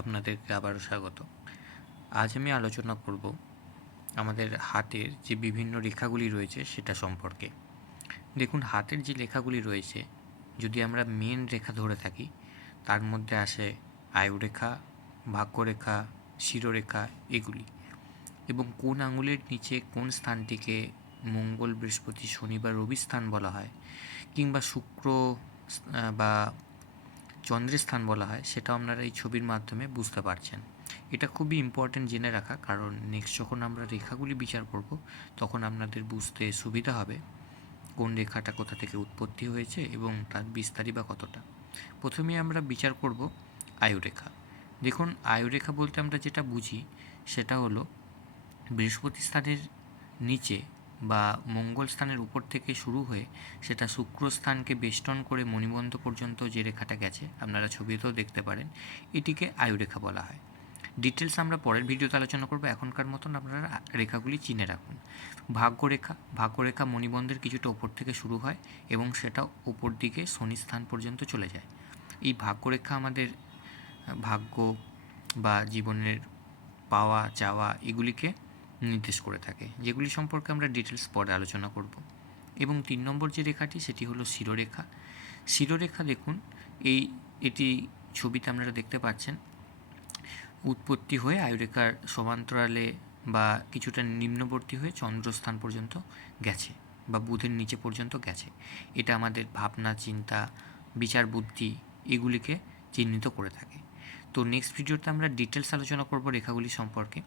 আপনাদেরকে আবারও স্বাগত। আজ আমি আলোচনা করব আমাদের হাতের যে বিভিন্ন রেখাগুলি রয়েছে সেটা সম্পর্কে। দেখুন, হাতের যে রেখাগুলি রয়েছে, যদি আমরা মেন রেখা ধরে থাকি, তার মধ্যে আসে আয়ুরেখা, ভাগ্যরেখা, শিরোরেখা এগুলি। এবং কোন আঙুলের নিচে কোন স্থানটিকে মঙ্গল, বৃহস্পতি, শনি বা রবি স্থান বলা হয়, কিংবা শুক্র বা চন্দ্রের স্থান বলা হয়, সেটাও আপনারা এই ছবির মাধ্যমে বুঝতে পারছেন। এটা খুবই ইম্পর্ট্যান্ট জেনে রাখা, কারণ নেক্সট যখন আমরা রেখাগুলি বিচার করব তখন আপনাদের বুঝতে সুবিধা হবে কোন রেখাটা কোথা থেকে উৎপত্তি হয়েছে এবং তার বিস্তারই বা কতটা। প্রথমে আমরা বিচার করব আয়ুরেখা। দেখুন, আয়ুরেখা বলতে আমরা যেটা বুঝি সেটা হলো বৃহস্পতি স্থানের নিচে বা মঙ্গল স্থানের উপর থেকে শুরু হয়ে সেটা শুক্র স্থানকে বেষ্টন করে মণিবন্ধ পর্যন্ত যে রেখাটা গেছে, আপনারা ছবিতেও দেখতে পারেন, এটিকে আয়ুরেখা বলা হয়। ডিটেলস আমরা পরের ভিডিওতে আলোচনা করব। এখনকার মতন আপনারা রেখাগুলি চিনে রাখুন। ভাগ্যরেখা মণিবন্ধের কিছুটা ওপর থেকে শুরু হয় এবং সেটা ওপর দিকে শনি স্থান পর্যন্ত চলে যায়। এই ভাগ্যরেখা আমাদের ভাগ্য বা জীবনের পাওয়া চাওয়া এগুলিকে নির্দেশ করে থাকে, যেগুলি সম্পর্কে আমরা ডিটেলস পরে আলোচনা করব। এবং 3 নম্বর যে রেখাটি, সেটি হলো শিরোরেখা। শিরোরেখা দেখুন, এটি ছবিতে আপনারা দেখতে পাচ্ছেন, উৎপত্তি হয়ে আয়ুরেখার সমান্তরালে বা কিছুটা নিম্নবর্তী হয়ে চন্দ্রস্থান পর্যন্ত গেছে বা বুধের নিচে পর্যন্ত গেছে। এটা আমাদের ভাবনা, চিন্তা, বিচার বুদ্ধি এগুলিকে চিহ্নিত করে থাকে। তো নেক্সট ভিডিওতে আমরা ডিটেলস আলোচনা করব রেখাগুলি সম্পর্কে।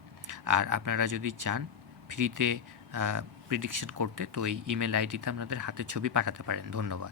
আর আপনারা যদি চান ফ্রিতে প্রেডিকশন করতে, তো এই ইমেল আইডিতে আপনাদের হাতের ছবি পাঠাতে পারেন। ধন্যবাদ।